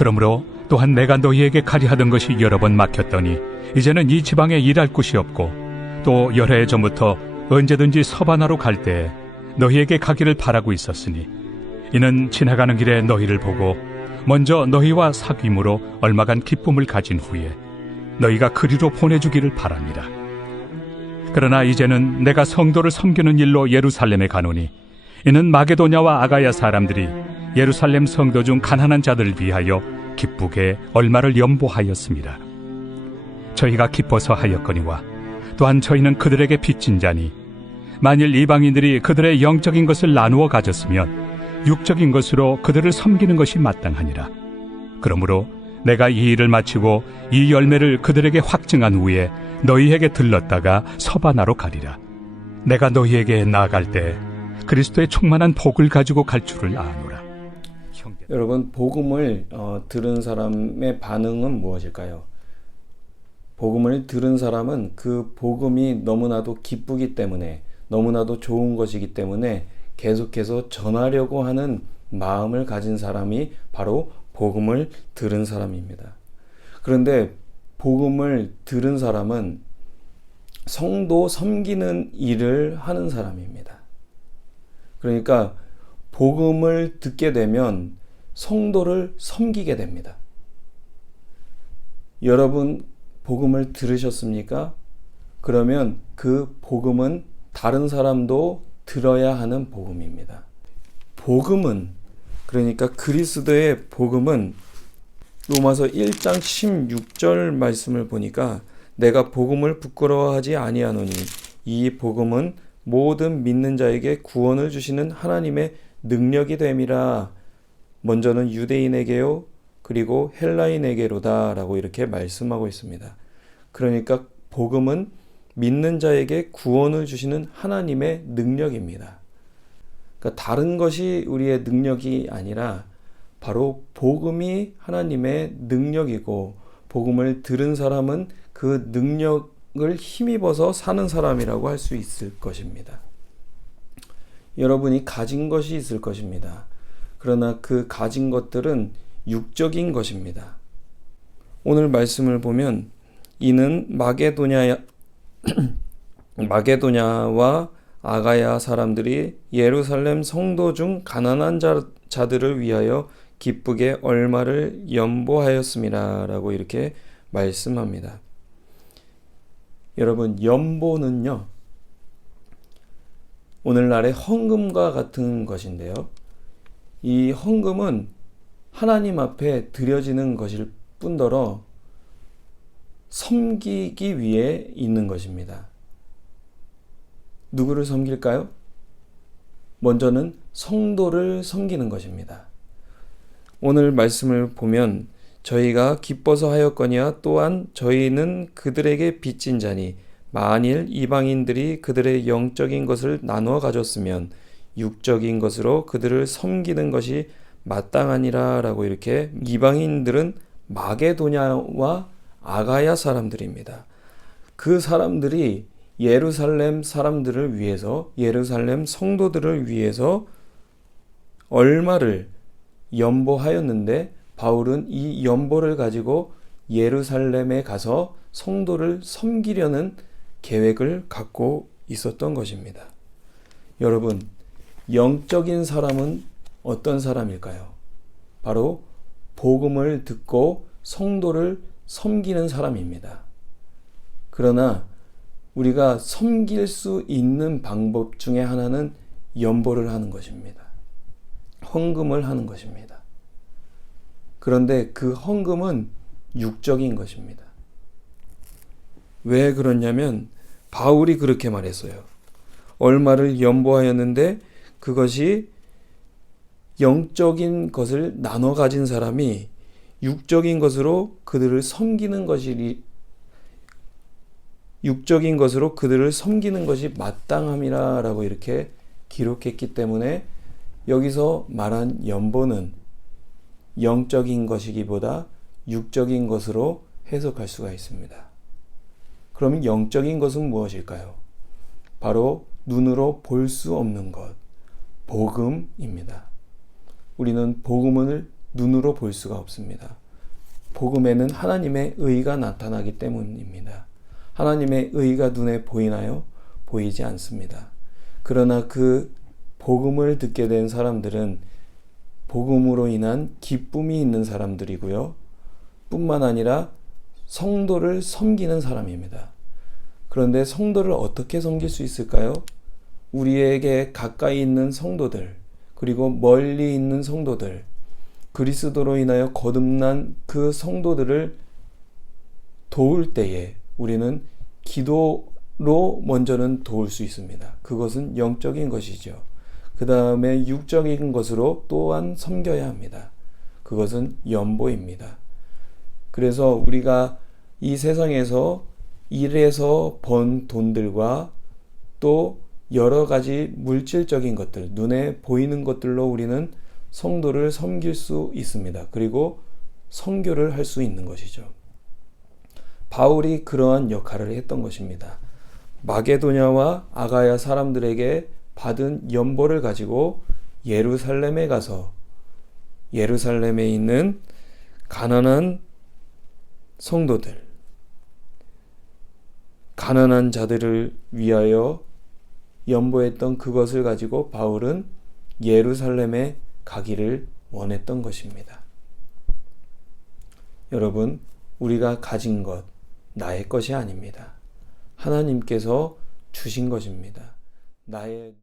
그러므로 또한 내가 너희에게 가리 하던 것이 여러 번 막혔더니 이제는 이 지방에 일할 곳이 없고 또 여러 해 전부터 언제든지 서바나로 갈 때에 너희에게 가기를 바라고 있었으니 이는 지나가는 길에 너희를 보고 먼저 너희와 사귐으로 얼마간 기쁨을 가진 후에 너희가 그리로 보내주기를 바랍니다. 그러나 이제는 내가 성도를 섬기는 일로 예루살렘에 가노니 이는 마게도냐와 아가야 사람들이 예루살렘 성도 중 가난한 자들을 위하여 기쁘게 얼마를 연보하였습니다. 저희가 기뻐서 하였거니와 또한 저희는 그들에게 빚진 자니 만일 이방인들이 그들의 영적인 것을 나누어 가졌으면 육적인 것으로 그들을 섬기는 것이 마땅하니라. 그러므로 내가 이 일을 마치고 이 열매를 그들에게 확증한 후에 너희에게 들렀다가 서바나로 가리라. 내가 너희에게 나아갈 때 그리스도의 충만한 복을 가지고 갈 줄을 아노라. 여러분, 복음을 들은 사람의 반응은 무엇일까요? 복음을 들은 사람은 그 복음이 너무나도 기쁘기 때문에, 너무나도 좋은 것이기 때문에 계속해서 전하려고 하는 마음을 가진 사람이 바로 복음을 들은 사람입니다. 그런데 복음을 들은 사람은 성도 섬기는 일을 하는 사람입니다. 그러니까 복음을 듣게 되면 성도를 섬기게 됩니다. 여러분, 복음을 들으셨습니까? 그러면 그 복음은 다른 사람도 들어야 하는 복음입니다. 복음은, 그러니까 그리스도의 복음은 로마서 1장 16절 말씀을 보니까 내가 복음을 부끄러워하지 아니하노니 이 복음은 모든 믿는 자에게 구원을 주시는 하나님의 능력이 됨이라. 먼저는 유대인에게요 그리고 헬라인에게로다 라고 이렇게 말씀하고 있습니다. 그러니까 복음은 믿는 자에게 구원을 주시는 하나님의 능력입니다. 그러니까 다른 것이 우리의 능력이 아니라 바로 복음이 하나님의 능력이고, 복음을 들은 사람은 그 능력을 힘입어서 사는 사람이라고 할 수 있을 것입니다. 여러분이 가진 것이 있을 것입니다. 그러나 그 가진 것들은 육적인 것입니다. 오늘 말씀을 보면 이는 마게도냐와 아가야 사람들이 예루살렘 성도 중 가난한 자들을 위하여 기쁘게 얼마를 연보하였습니다 라고 이렇게 말씀합니다. 여러분, 연보는요, 오늘날의 헌금과 같은 것인데요, 이 헌금은 하나님 앞에 드려지는 것일 뿐더러 섬기기 위해 있는 것입니다. 누구를 섬길까요? 먼저는 성도를 섬기는 것입니다. 오늘 말씀을 보면 저희가 기뻐서 하였거니와 또한 저희는 그들에게 빚진 자니 만일 이방인들이 그들의 영적인 것을 나누어 가졌으면 육적인 것으로 그들을 섬기는 것이 마땅하니라 라고 이렇게, 이방인들은 마게도냐와 아가야 사람들입니다. 그 사람들이 예루살렘 사람들을 위해서, 예루살렘 성도들을 위해서 얼마를 연보하였는데 바울은 이 연보를 가지고 예루살렘에 가서 성도를 섬기려는 계획을 갖고 있었던 것입니다. 여러분, 영적인 사람은 어떤 사람일까요? 바로 복음을 듣고 성도를 섬기는 사람입니다. 그러나 우리가 섬길 수 있는 방법 중에 하나는 연보를 하는 것입니다. 헌금을 하는 것입니다. 그런데 그 헌금은 육적인 것입니다. 왜 그러냐면 바울이 그렇게 말했어요. 얼마를 연보하였는데 그것이 영적인 것을 나눠 가진 사람이 육적인 것으로 그들을 섬기는 것이 마땅함이라 라고 이렇게 기록했기 때문에 여기서 말한 연보는 영적인 것이기보다 육적인 것으로 해석할 수가 있습니다. 그러면 영적인 것은 무엇일까요? 바로 눈으로 볼 수 없는 것, 복음입니다. 우리는 복음을 눈으로 볼 수가 없습니다. 복음에는 하나님의 의가 나타나기 때문입니다. 하나님의 의가 눈에 보이나요? 보이지 않습니다. 그러나 그 복음을 듣게 된 사람들은 복음으로 인한 기쁨이 있는 사람들이고요. 뿐만 아니라 성도를 섬기는 사람입니다. 그런데 성도를 어떻게 섬길 수 있을까요? 우리에게 가까이 있는 성도들, 그리고 멀리 있는 성도들, 그리스도로 인하여 거듭난 그 성도들을 도울 때에 우리는 기도로 먼저는 도울 수 있습니다. 그것은 영적인 것이죠. 그 다음에 육적인 것으로 또한 섬겨야 합니다. 그것은 연보입니다. 그래서 우리가 이 세상에서 일해서 번 돈들과 또 여러 가지 물질적인 것들, 눈에 보이는 것들로 우리는 성도를 섬길 수 있습니다. 그리고 선교를 할 수 있는 것이죠. 바울이 그러한 역할을 했던 것입니다. 마게도냐와 아가야 사람들에게 받은 연보를 가지고 예루살렘에 가서 예루살렘에 있는 가난한 성도들, 가난한 자들을 위하여 연보했던 그것을 가지고 바울은 예루살렘에 가기를 원했던 것입니다. 여러분, 우리가 가진 것, 나의 것이 아닙니다. 하나님께서 주신 것입니다. 나의